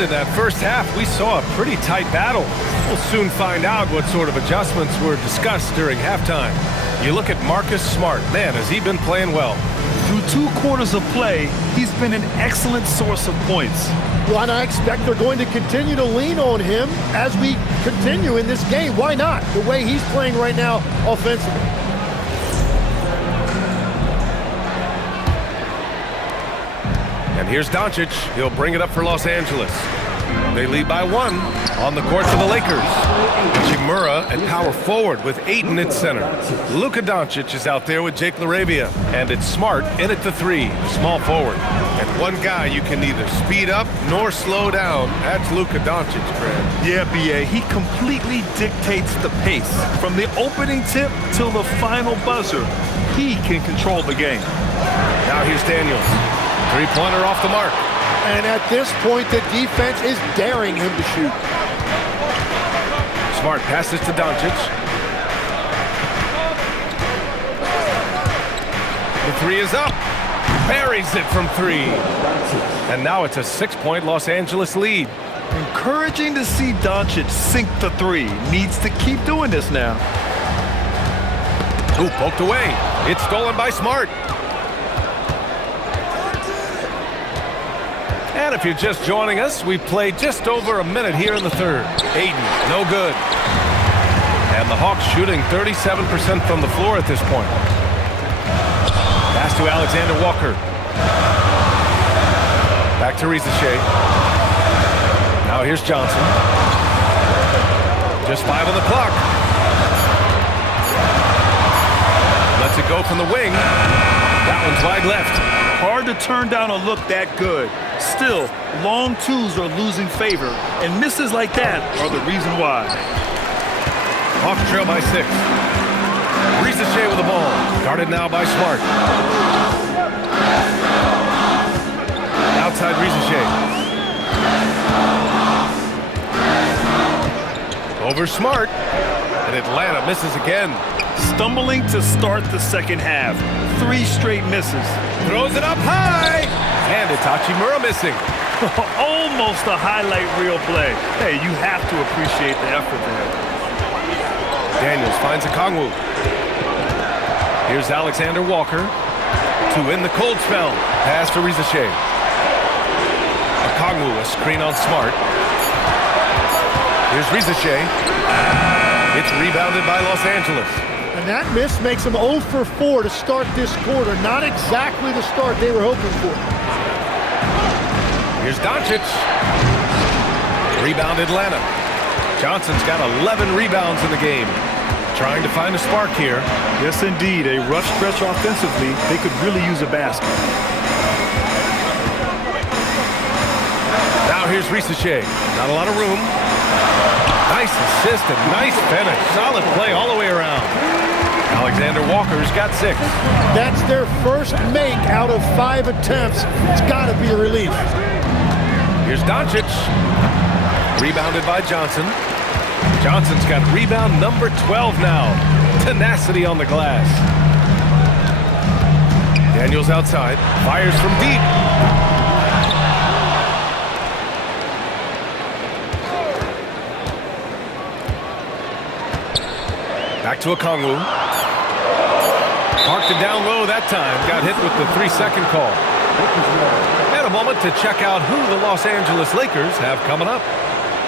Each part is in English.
And in that first half, we saw a pretty tight battle. We'll soon find out what sort of adjustments were discussed during halftime. You look at Marcus Smart. Man, has he been playing well. Through 2 quarters of play, he's been an excellent source of points. Well, and I expect they're going to continue to lean on him as we continue in this game. Why not? The way he's playing right now offensively. And here's Doncic. He'll bring it up for Los Angeles. They lead by 1 on the court for the Lakers. Hachimura at power forward with Ayton at center. Luka Doncic is out there with Jake LaRavia. And it's Smart in at the 3, small forward. And one guy you can neither speed up nor slow down. That's Luka Doncic, Fred. Yeah, B.A., he completely dictates the pace. From the opening tip till the final buzzer, he can control the game. Now here's Daniels. Three-pointer off the mark. And at this point, the defense is daring him to shoot. Smart passes to Doncic. The 3 is up. Buries it from 3. And now it's a 6-point Los Angeles lead. Encouraging to see Doncic sink the 3. Needs to keep doing this now. Ooh, poked away. It's stolen by Smart. And if you're just joining us, we've played just over a minute here in the third. Ayton, no good. And the Hawks shooting 37% from the floor at this point. Pass to Alexander Walker. Back to Risacher. Now here's Johnson. Just 5 on the clock. Lets it go from the wing. That one's wide left. Hard to turn down a look that good. Still, long 2s are losing favor, and misses like that are the reason why. Hawks trail by 6. Risacher with the ball. Guarded now by Smart. Outside Risacher. Over Smart. And Atlanta misses again. Stumbling to start the second half. 3 straight misses. Throws it up high. And it's Hachimura missing. Almost a highlight reel play. Hey, you have to appreciate the effort there. Daniels finds Okongwu. Here's Alexander Walker to win the cold spell. Pass to Risacher. Okongwu, a screen on Smart. Here's Risacher. It's rebounded by Los Angeles. And that miss makes them 0 for 4 to start this quarter. Not exactly the start they were hoping for. Here's Doncic. Rebound Atlanta. Johnson's got 11 rebounds in the game. Trying to find a spark here. Yes, indeed. A rough stretch offensively. They could really use a basket. Now here's Risacher. Not a lot of room. Nice assist and nice finish. Solid play all the way around. Alexander Walker's got 6. That's their first make out of 5 attempts. It's got to be a relief. Here's Doncic. Rebounded by Johnson. Johnson's got rebound number 12 now. Tenacity on the glass. Daniels outside. Fires from deep. Back to Okongwu. Parked it down low that time. Got hit with the 3-second call. And a moment to check out who the Los Angeles Lakers have coming up.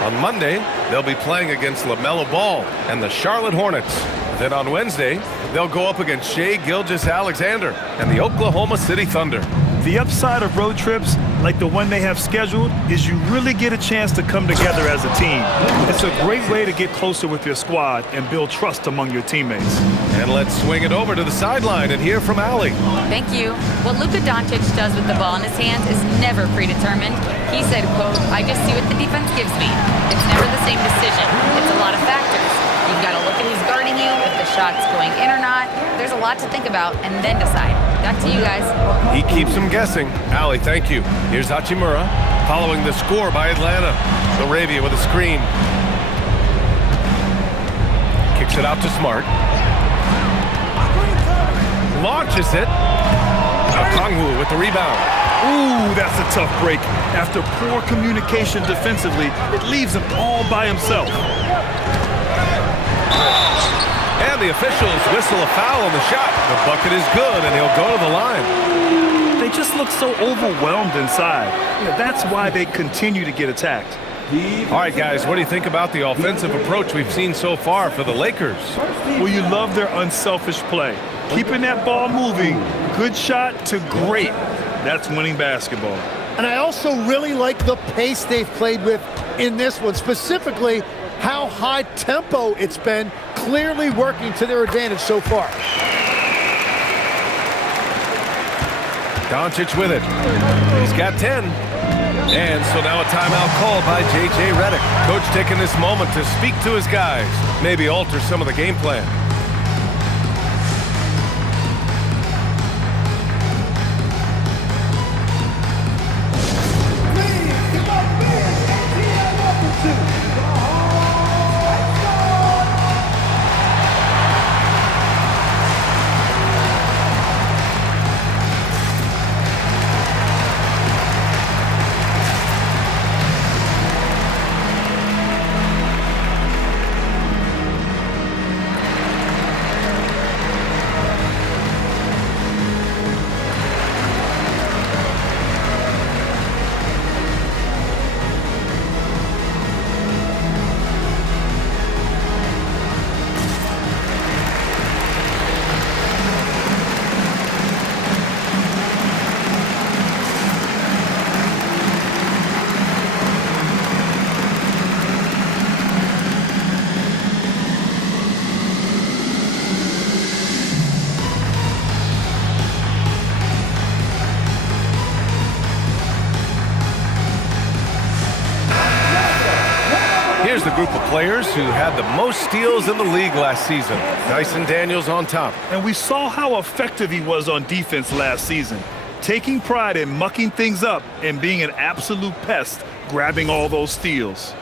On Monday, they'll be playing against LaMelo Ball and the Charlotte Hornets. Then on Wednesday, they'll go up against Shai Gilgeous-Alexander and the Oklahoma City Thunder. The upside of road trips, like the one they have scheduled, is you really get a chance to come together as a team. It's a great way to get closer with your squad and build trust among your teammates. And let's swing it over to the sideline and hear from Allie. Thank you. What Luka Doncic does with the ball in his hands is never predetermined. He said, quote, "I just see what the defense gives me. It's never the same decision. It's a lot of factors. You've got to look at who's guarding you, if the shot's going in or not. There's a lot to think about and then decide." Back to you guys. He keeps them guessing. Allie, thank you. Here's Hachimura following the score by Atlanta. LaRavia with a screen. Kicks it out to Smart. Launches it. Okongwu with the rebound. Ooh, that's a tough break. After poor communication defensively, it leaves him all by himself. And the officials whistle a foul on the shot. The bucket is good, and he'll go to the line. They just look so overwhelmed inside. That's why they continue to get attacked. All right, guys, what do you think about the offensive approach we've seen so far for the Lakers? Well, you love their unselfish play. Keeping that ball moving, good shot to great. That's winning basketball. And I also really like the pace they've played with in this one, specifically how high tempo it's been, clearly working to their advantage so far. Doncic with it. He's got 10. And so now a timeout called by J.J. Redick. Coach taking this moment to speak to his guys, maybe alter some of the game plan. Here's the group of players who had the most steals in the league last season. Dyson Daniels on top. And we saw how effective he was on defense last season, taking pride in mucking things up and being an absolute pest, grabbing all those steals.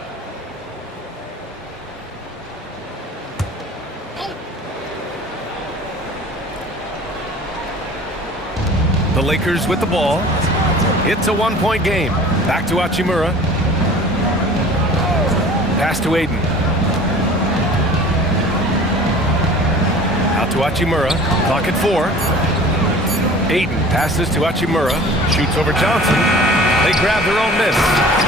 The Lakers with the ball. It's a one-point game. Back to Hachimura. Pass to Ayton. Out to Hachimura. Clock at 4. Ayton passes to Hachimura. Shoots over Johnson. They grab their own miss.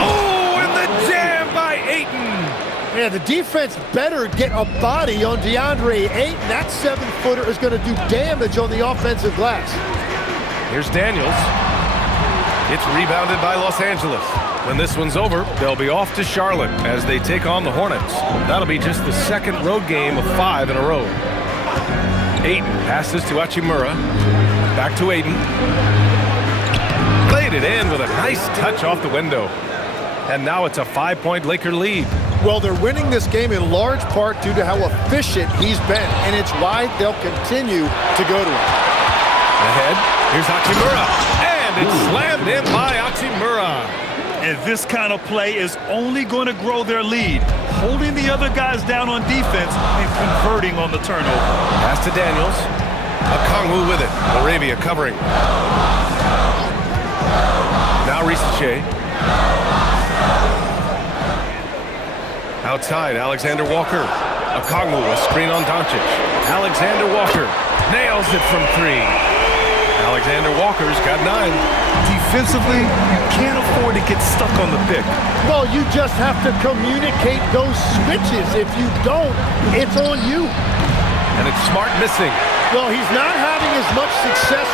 Oh, and the jam by Ayton. Yeah, the defense better get a body on DeAndre Ayton. That 7-footer is going to do damage on the offensive glass. Here's Daniels. It's rebounded by Los Angeles. When this one's over, they'll be off to Charlotte as they take on the Hornets. That'll be just the second road game of 5 in a row. Ayton passes to Hachimura. Back to Ayton. Played it in with a nice touch off the window. And now it's a 5-point Laker lead. Well, they're winning this game in large part due to how efficient he's been, and it's why they'll continue to go to him. Ahead, here's Hachimura, and it's slammed in by Hachimura. And this kind of play is only going to grow their lead, holding the other guys down on defense and converting on the turnover. Pass to Daniels. Okongwu with it. Arabia covering. Now Risache. Outside, Alexander Walker. Okongwu, a screen on Doncic. Alexander Walker nails it from 3. Alexander Walker's got 9. Defensively, you can't afford to get stuck on the pick. Well, you just have to communicate those switches. If you don't, it's on you. And it's Smart missing. Well, he's not having as much success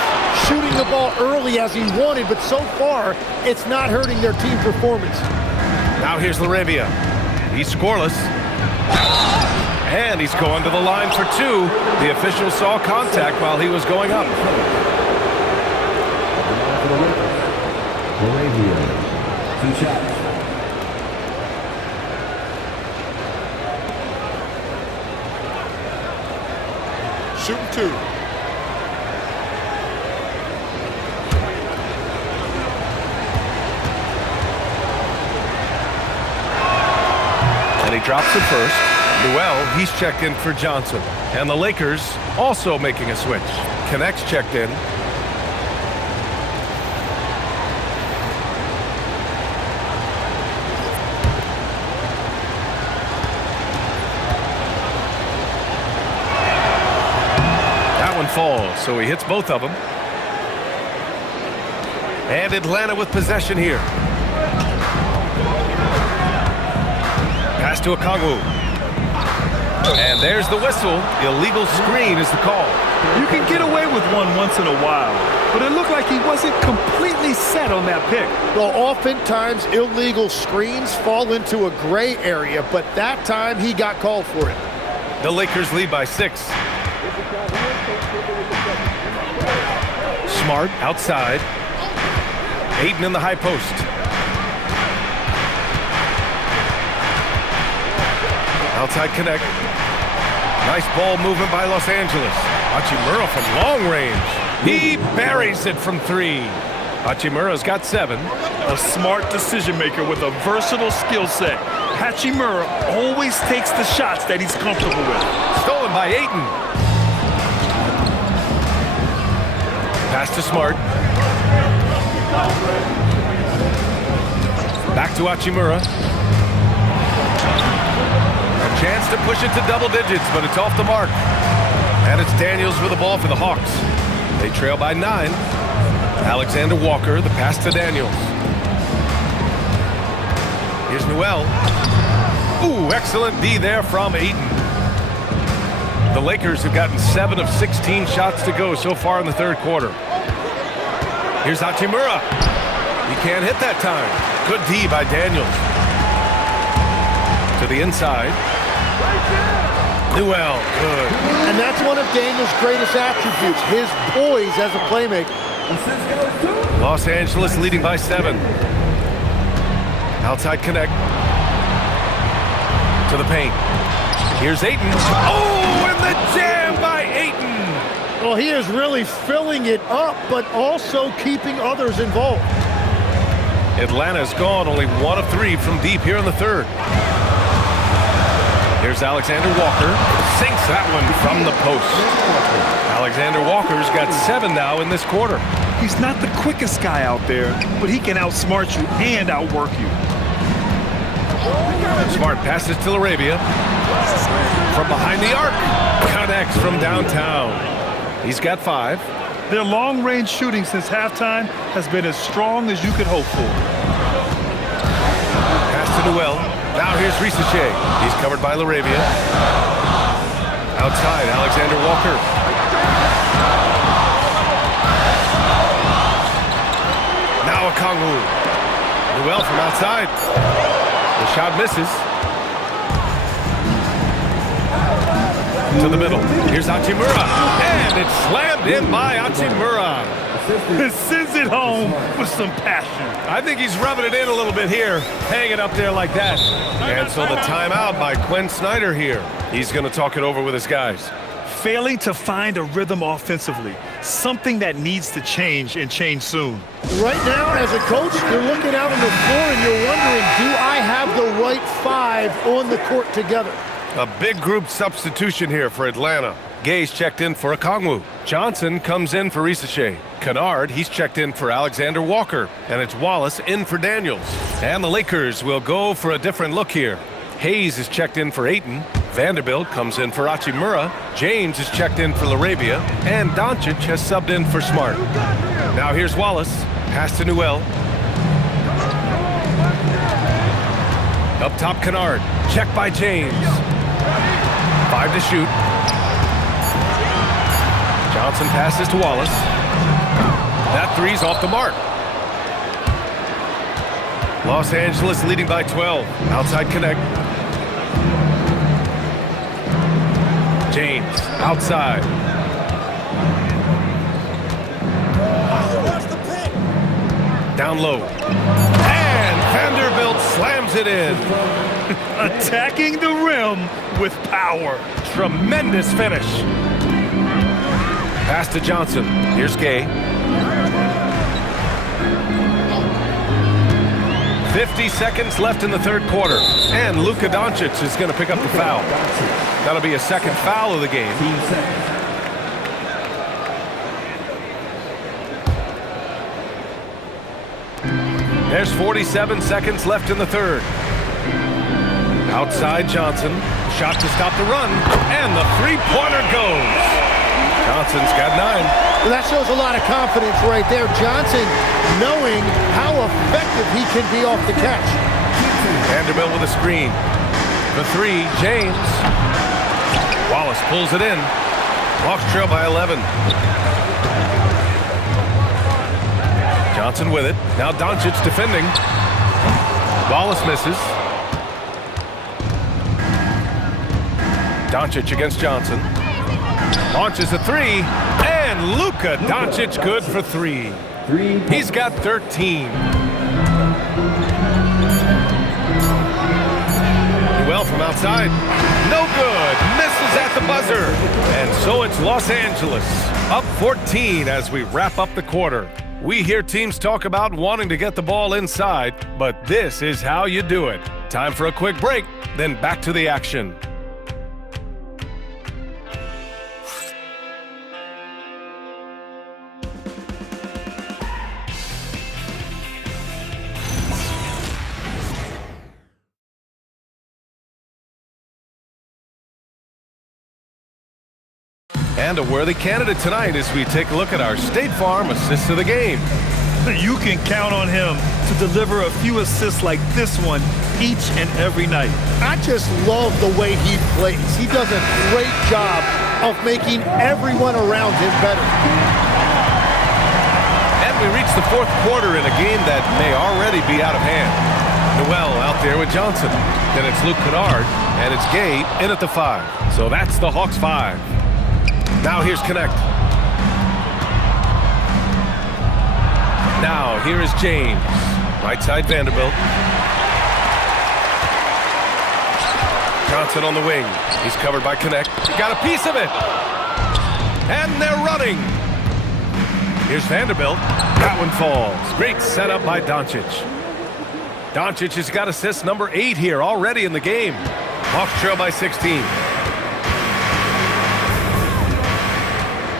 shooting the ball early as he wanted, but so far, it's not hurting their team performance. Now here's Laravia. He's scoreless. And he's going to the line for 2. The official saw contact while he was going up. Laravia, 2 shots. Shooting 2. And he drops it first. Newell, he's checked in for Johnson. And the Lakers also making a switch. Connects checked in. falls, so he hits both of them. And Atlanta with possession here. Pass to Okongwu. And there's the whistle. Illegal screen is the call. You can get away with one once in a while, but it looked like he wasn't completely set on that pick. Well, oftentimes illegal screens fall into a gray area, but that time he got called for it. The Lakers lead by 6. Smart outside. Ayton in the high post. Outside connect. Nice ball movement by Los Angeles. Hachimura from long range. He buries it from 3. Hachimura's got 7. A smart decision maker with a versatile skill set. Hachimura always takes the shots that he's comfortable with. Stolen by Ayton. Pass to Smart. Back to Hachimura. A chance to push it to double digits, but it's off the mark. And it's Daniels with the ball for the Hawks. They trail by 9. Alexander Walker, the pass to Daniels. Here's Newell. Ooh, excellent D there from Ayton. The Lakers have gotten 7 of 16 shots to go so far in the third quarter. Here's Hachimura. He can't hit that time. Good D by Daniels. To the inside. Newell, good. And that's one of Daniels' greatest attributes, his poise as a playmaker. Los Angeles leading by 7. Outside connect. To the paint. Here's Ayton. Oh, and the jam by Ayton. Well, he is really filling it up, but also keeping others involved. Atlanta's gone only 1 of 3 from deep here in the third. Here's Alexander Walker. Sinks that one from the post. Alexander Walker's got 7 now in this quarter. He's not the quickest guy out there, but he can outsmart you and outwork you. Smart passes to Arabia. From behind the arc. Connects from downtown. He's got 5. Their long-range shooting since halftime has been as strong as you could hope for. Pass to Newell. Now here's Risache. He's covered by Laravia. Outside, Alexander Walker. Now Okongwu. Newell from outside. The shot misses. To the middle. Here's Hachimura. And it's slammed in by Hachimura. Sends it home with some passion. I think he's rubbing it in a little bit here, hanging it up there like that. And so the timeout by Quinn Snyder here. He's going to talk it over with his guys. Failing to find a rhythm offensively, something that needs to change and change soon. Right now, as a coach, you're looking out on the floor and you're wondering, do I have the right 5 on the court together? A big group substitution here for Atlanta. Gay's checked in for Okongwu. Johnson comes in for Risache. Kennard, he's checked in for Alexander Walker. And it's Wallace in for Daniels. And the Lakers will go for a different look here. Hayes is checked in for Ayton. Vanderbilt comes in for Hachimura. James is checked in for Laravia. And Doncic has subbed in for Smart. Now here's Wallace. Pass to Newell. Up top, Kennard. Check by James. 5 to shoot. Johnson passes to Wallace. That 3's off the mark. Los Angeles leading by 12. Outside connect. James outside. Down low. And Vanderbilt slams it in. Attacking the rim with power. Tremendous finish. Pass to Johnson. Here's Gay. 50 seconds left in the third quarter. And Luka Doncic is going to pick up the foul. That'll be a second foul of the game. There's 47 seconds left in the third. Outside Johnson. Shot to stop the run. And the three-pointer goes. Johnson's got 9. Well, that shows a lot of confidence right there. Johnson knowing how effective he can be off the catch. Vanderbilt with a screen. For 3, James. Wallace pulls it in. Hawks trail by 11. Johnson with it. Now Doncic defending. Wallace misses. Doncic against Johnson. Launches a 3. And Luka Doncic good for 3. He's got 13. Well from outside. No good. Misses at the buzzer. And so it's Los Angeles up 14 as we wrap up the quarter. We hear teams talk about wanting to get the ball inside, but this is how you do it. Time for a quick break, then back to the action. And a worthy candidate tonight as we take a look at our State Farm assist of the game. You can count on him to deliver a few assists like this one each and every night. I just love the way he plays. He does a great job of making everyone around him better. And we reach the 4th quarter in a game that may already be out of hand. Noel out there with Johnson. Then it's Luke Kennard, and it's Gay in at the 5. So that's the Hawks 5. Now here's Connect. Now here is James. Right side Vanderbilt. Johnson on the wing. He's covered by Connect. Got a piece of it. And they're running. Here's Vanderbilt. That one falls. Great setup by Doncic. Doncic has got assist number 8 here already in the game. Hawks trail by 16.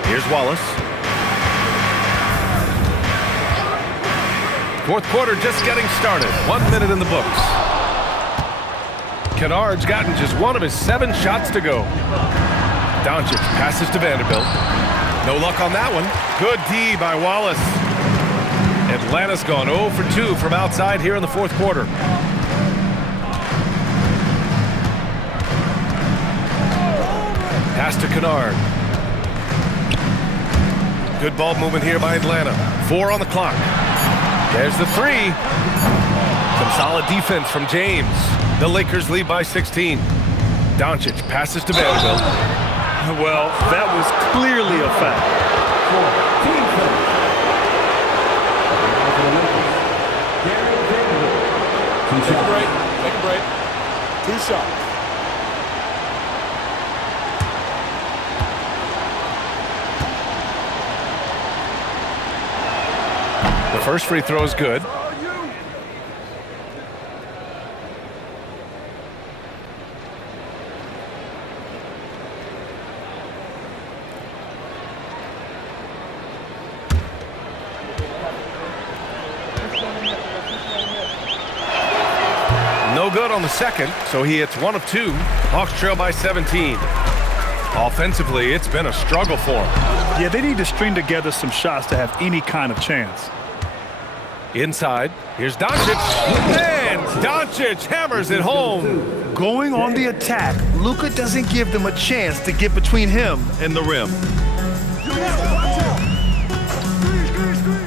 Here's Wallace. 4th quarter just getting started. 1 minute in the books. Kennard's gotten just 1 of his 7 shots to go. Doncic passes to Vanderbilt. No luck on that one. Good D by Wallace. Atlanta's gone 0 for 2 from outside here in the 4th quarter. Pass to Kennard. Good ball movement here by Atlanta. 4 on the clock. There's the 3. Some solid defense from James. The Lakers lead by 16. Doncic passes to Vanderbilt. Well, that was clearly a foul. Take a break. Take a break. 2 shots. The first free throw is good. No good on the second, so he hits 1 of 2. Hawks trail by 17. Offensively, it's been a struggle for him. Yeah, they need to string together some shots to have any kind of chance. Inside, here's Doncic. And Doncic hammers it home. Going on the attack, Luka doesn't give them a chance to get between him and the rim.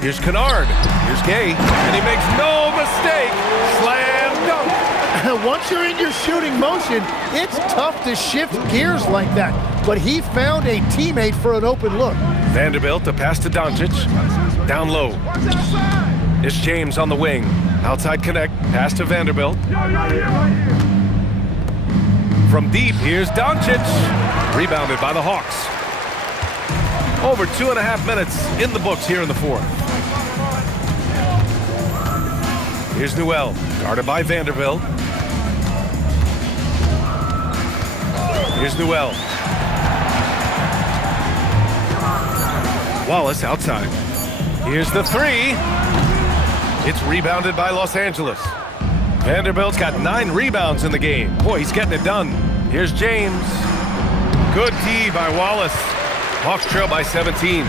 Here's Kennard. Here's Gay. And he makes no mistake. Slam dunk. Once you're in your shooting motion, it's tough to shift gears like that. But he found a teammate for an open look. Vanderbilt, the pass to Doncic. Down low. It's James on the wing. Outside Connect. Pass to Vanderbilt. From deep, here's Doncic. Rebounded by the Hawks. Over 2.5 minutes in the books here in the 4th. Here's Noel. Guarded by Vanderbilt. Here's Noel. Wallace outside. Here's the 3. It's rebounded by Los Angeles. Vanderbilt's got 9 rebounds in the game. Boy, he's getting it done. Here's James. Good D by Wallace. Hawks trail by 17.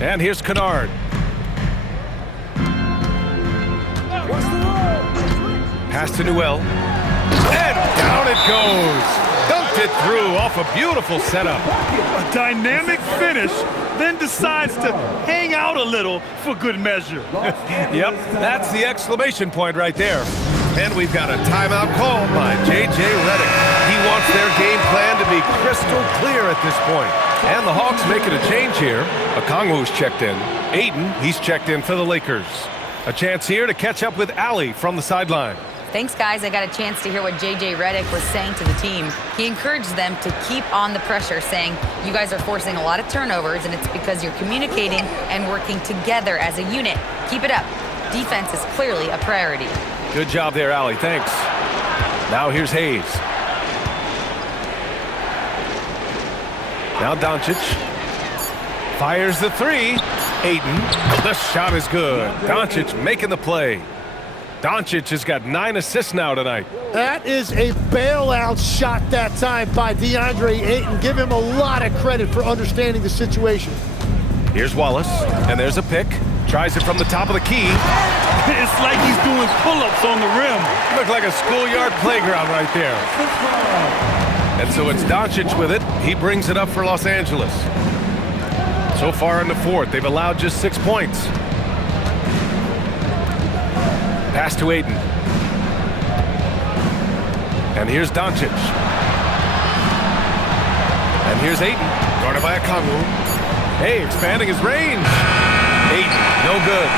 And here's Kennard. Pass to Newell. And down it goes. Dunked it through off a beautiful setup. A dynamic finish, then decides to hang out a little for good measure. Yep, that's the exclamation point right there. And we've got a timeout called by J.J. Redick. He wants their game plan to be crystal clear at this point. And the Hawks making a change here. Okongwu's checked in. Ayton, he's checked in for the Lakers. A chance here to catch up with Allie from the sideline. Thanks, guys. I got a chance to hear what J.J. Redick was saying to the team. He encouraged them to keep on the pressure, saying, you guys are forcing a lot of turnovers, and it's because you're communicating and working together as a unit. Keep it up. Defense is clearly a priority. Good job there, Allie. Thanks. Now here's Hayes. Now Doncic. Fires the three. Ayton. The shot is good. Doncic making the play. Doncic has got 9 assists now tonight. That is a bailout shot that time by DeAndre Ayton. Give him a lot of credit for understanding the situation. Here's Wallace, and there's a pick. Tries it from the top of the key. It's like he's doing pull-ups on the rim. Look like a schoolyard playground right there. And so it's Doncic with it. He brings it up for Los Angeles. So far in the fourth, they've allowed just 6 points. Pass to Ayton. And here's Doncic. And here's Ayton, guarded by Okongwu. Hey, expanding his range. Ayton, no good.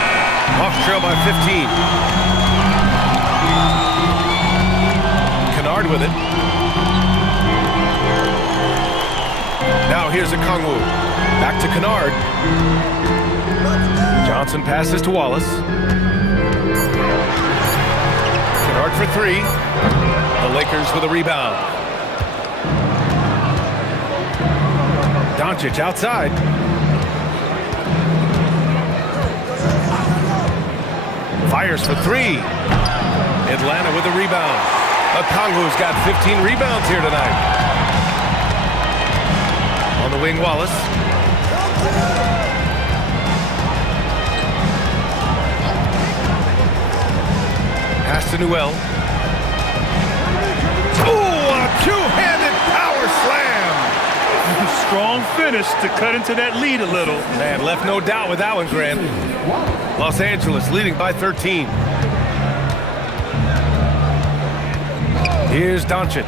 Hawks trail by 15. Kennard with it. Now here's Okongwu. Back to Kennard. Johnson passes to Wallace. Kennard for three. The Lakers with a rebound. Doncic outside. Fires for three. Atlanta with a rebound. Okongwu's got 15 rebounds here tonight. On the wing, Wallace. Pass to Newell. Ooh, a two-handed power slam. Strong finish to cut into that lead a little. Man, left no doubt with that one, Grant. Los Angeles leading by 13. Here's Doncic.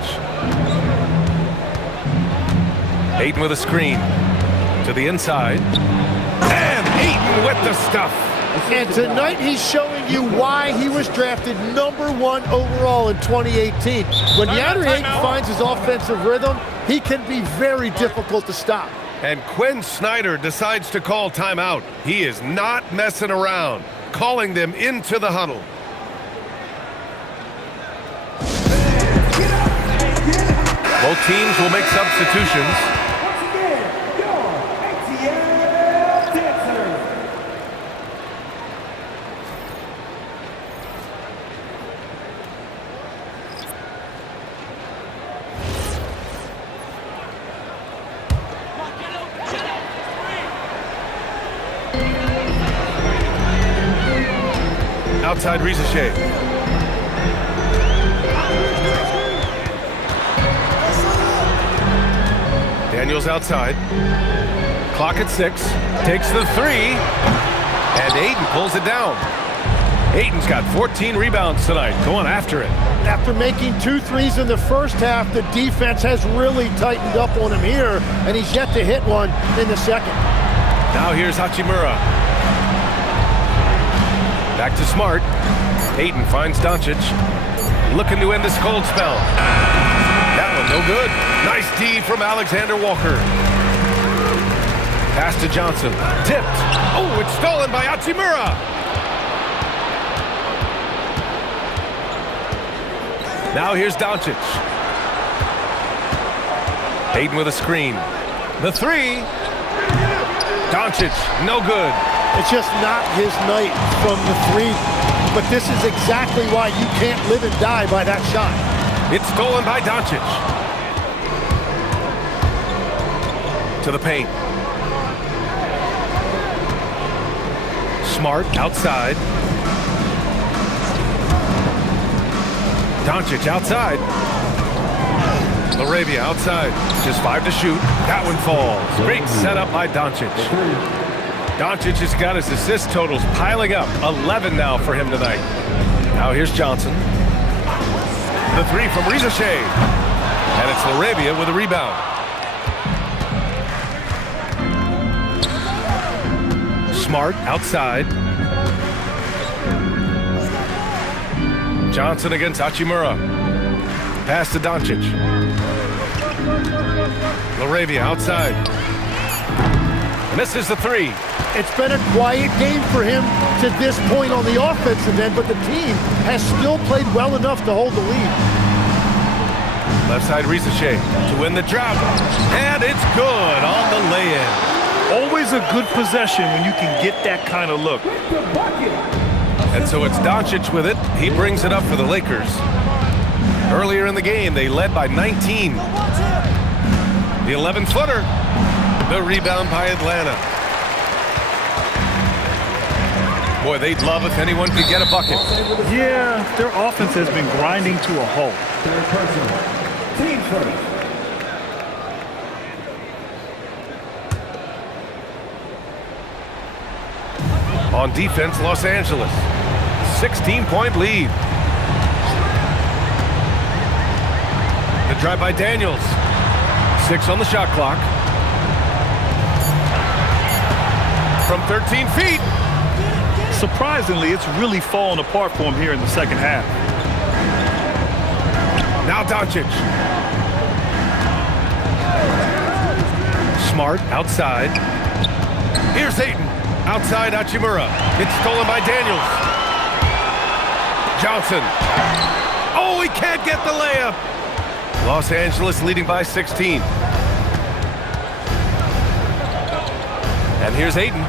Ayton with a screen. To the inside. And Ayton with the stuff. And tonight he's showing you why he was drafted #1 overall in 2018. When DeAndre Ayton finds his offensive rhythm, he can be very difficult to stop. And Quinn Snyder decides to call timeout. He is not messing around, calling them into the huddle. Both teams will make substitutions. Outside Rizachet. Daniels outside. Clock at 6. Takes the three. And Ayton pulls it down. Ayton's got 14 rebounds tonight. Going after it. After making 2 threes in the first half, the defense has really tightened up on him here, and he's yet to hit one in the second. Now here's Hachimura. Back to Smart. Ayton finds Doncic. Looking to end this cold spell. That one no good. Nice D from Alexander Walker. Pass to Johnson. Tipped. Oh, it's stolen by Hachimura. Now here's Doncic. Ayton with a screen. The three. Doncic, no good. It's just not his night from the three. But this is exactly why you can't live and die by that shot. It's stolen by Doncic. to the paint. Smart outside. Doncic outside. LaRavia outside. Just 5 to shoot. That one falls. Great setup by Doncic. Doncic has got his assist totals piling up. 11 now for him tonight. Now here's Johnson. The 3 from Rizachet. And it's LaRavia with a rebound. Smart outside. Johnson against Hachimura. Pass to Doncic. LaRavia outside. Misses the 3. It's been a quiet game for him to this point on the offensive end, but the team has still played well enough to hold the lead. Left side Rizachet to win the drought. And it's good on the lay-in. Always a good possession when you can get that kind of look. And so it's Doncic with it. He brings it up for the Lakers. Earlier in the game, they led by 19. The 11-footer. The rebound by Atlanta. Boy, they'd love if anyone could get a bucket. Yeah, their offense has been grinding to a halt. Team first. On defense, Los Angeles. 16-point lead. The drive by Daniels. 6 on the shot clock. From 13 feet. Surprisingly, it's really fallen apart for him here in the second half. Now Doncic. Smart outside. Here's Ayton. Outside Hachimura. It's stolen by Daniels. Johnson. Oh, he can't get the layup. Los Angeles leading by 16. And here's Ayton.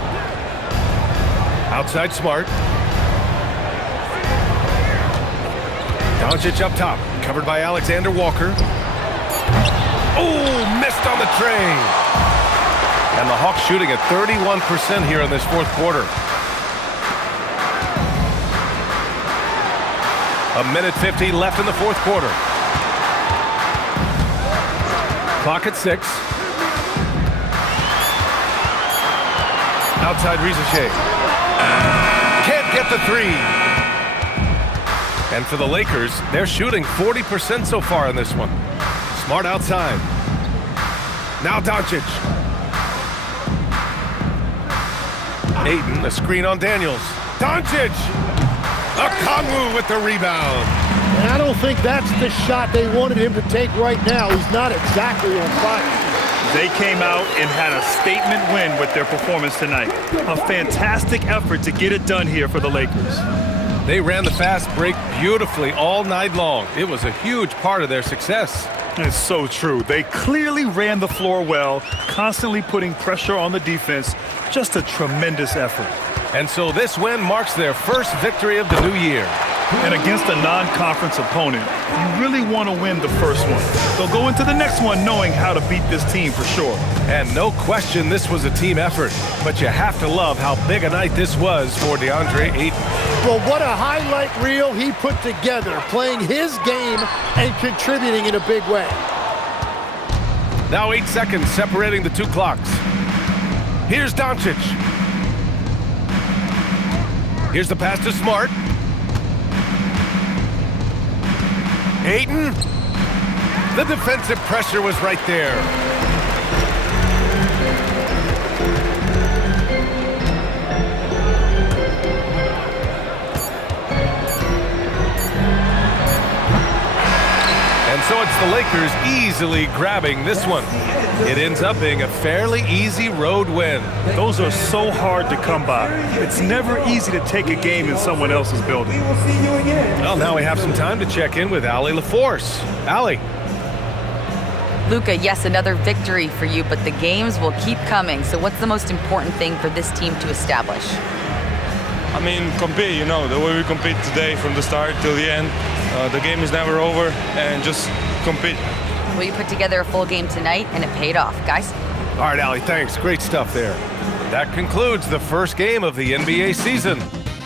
Outside Smart. Doncic up top. Covered by Alexander Walker. Oh, missed on the tray. And the Hawks shooting at 31% here in this fourth quarter. A minute 50 left in the fourth quarter. Clock at 6. Outside Rizachet. Can't get the 3. And for the Lakers, they're shooting 40% so far in this one. Smart outside. Now Doncic. Ayton, a screen on Daniels. Doncic! Okongwu with the rebound. And I don't think that's the shot they wanted him to take right now. He's not exactly on fire. They came out and had a statement win with their performance tonight. A fantastic effort to get it done here for the Lakers. They ran the fast break beautifully all night long. It was a huge part of their success. It's so true. They clearly ran the floor well, constantly putting pressure on the defense. Just a tremendous effort. And so this win marks their first victory of the new year. And against a non-conference opponent, you really want to win the first one. They'll go into the next one knowing how to beat this team for sure. And no question this was a team effort. But you have to love how big a night this was for DeAndre Ayton. Well, what a highlight reel he put together, playing his game and contributing in a big way. Now 8 seconds separating the two clocks. Here's Doncic. Here's the pass to Smart. Ayton. The defensive pressure was right there. And so it's the Lakers easily grabbing this one. It ends up being a fairly easy road win. Those are so hard to come by. It's never easy to take a game in someone else's building. We'll see you again. Well, now we have some time to check in with Allie LaForce. Allie. Luka, yes, another victory for you, but the games will keep coming. So what's the most important thing for this team to establish? I mean, compete, you know, the way we compete today from the start till the end. The game is never over, and just compete. Well, you put together a full game tonight, and it paid off. Guys? All right, Allie, thanks. Great stuff there. That concludes the first game of the NBA season.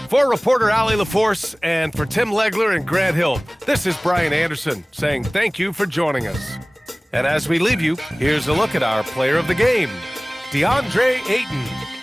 For reporter Allie LaForce and for Tim Legler and Grant Hill, this is Brian Anderson saying thank you for joining us. And as we leave you, here's a look at our player of the game, DeAndre Ayton.